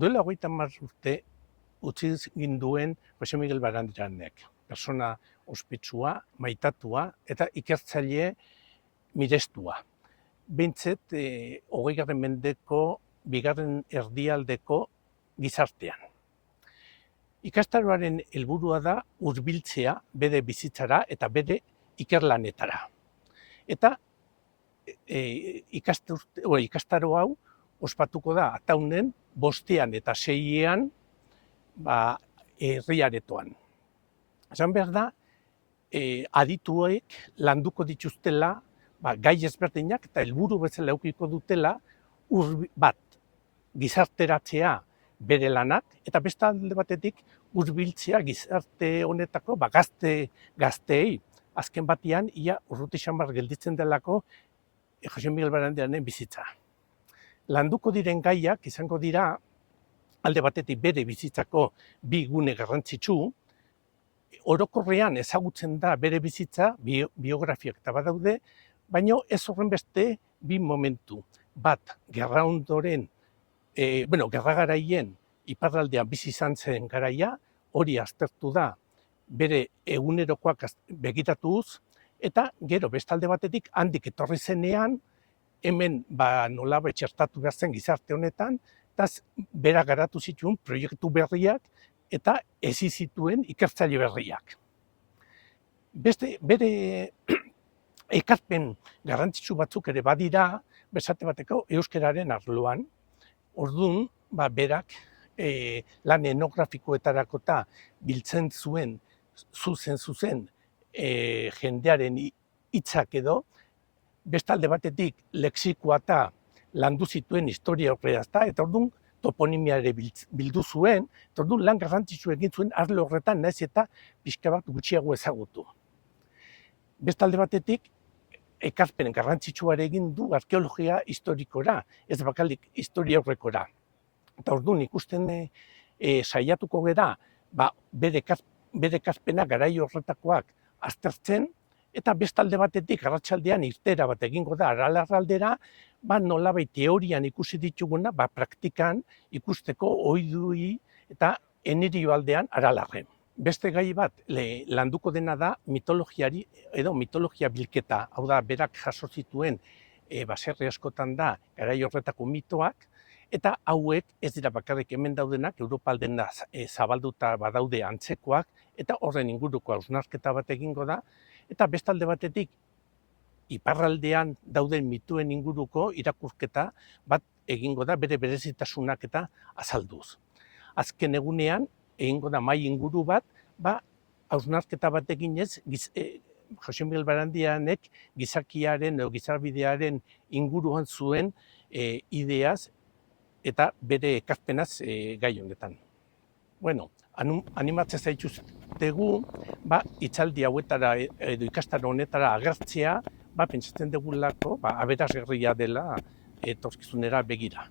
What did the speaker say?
Duela 30 urte utzi ginduen Jose Miguel Barandiaranek, persona ospetsua, maitatua eta ikertzaile mirestua. Behintzat, 20. mendeko bigarren erdialdeko gizartean. Ikastaroaren helburua da hurbiltzea bere bizitzara eta bere ikerlanetara. Eta ikastaro hau ospatuko da ataunen 5 eta 6 herriaretoan. Esan behar da, adituek landuko dituztela gai ezberdinak eta helburu bezala edukiko dutela bat, gizarteratzea bere lanak, eta beste alde batetik hurbiltzea gizarte honetako gazteei. Azken batean, ia urruti xamar gelditzen delako Jose Miguel Barandiaranen bizitza. Landuko diren gaiak izango dira alde batetik bere bizitzako 2 gune garrantzitsu, orokorrean ezagutzen da bere bizitza, biografiak eta badaude, baina ez horren beste 2 momentu. Bat, gerra ondoren, gerra garaien iparraldean bizi izan zen garaia, hori aztertu da bere egunerokoak begiratuz, eta gero bestalde batetik handik etorri zenean, hemen nolabait txertatu behar zen gizarte honetan, eta bera garatu zituen proiektu berriak eta hezi zituen ikertzaile berriak. Bere ekarpen garrantzitsu batzuk ere badira, besate bateko euskararen arloan. Orduan, berak lan etnografikoetarako eta biltzen zuen zuzen jendearen hitzak edo, bestalde batetik lexikoa eta landu zituen historia horretaz, eta orduan toponimia ere bildu zuen, eta orduan lan garrantzitsu egin zuen arlo horretan nahiz eta pixka bat gutxiago ezagutu. Bestalde batetik, ekarpen garrantzitsuare egin du arkeologia historikora, ez bakarrik historia horrekora. Eta orduan ikusten saiatuko gera, bere ekarpena garai horretakoak aztertzen, eta bestalde batetik arratsaldean irteera bat egingo da Aralarraldera, nolabait teorian ikusi dituguna, praktikan ikusteko oidui eta Enerio aldean Aralarren. Beste gai bat landuko dena da mitologiari edo mitologia bilketa, hau da berak jaso zituen baserri askotan da garai horretako mitoak, eta hauek ez dira bakarrik hemen daudenak, Europa aldean zabalduta badaude antzekoak, eta horren inguruko hausnarketa bat egingo da, eta bestalde batetik iparraldean dauden mituen inguruko irakurketa bat egingo da bere berezitasunak eta azalduz. Azken egunean egingo da mahai inguru bat, hausnarketa bat eginez, Jose Miguel Barandiaranek gizakiaren edo gizarbidearen inguruan zuen ideaz eta bere ekarpenaz gai honetan. Animatzen zaituztegu, hitzaldi hauetara edo ikastaro honetara agertzea, pentsatzen dugulako aberasgarria dela etorkizunera begira.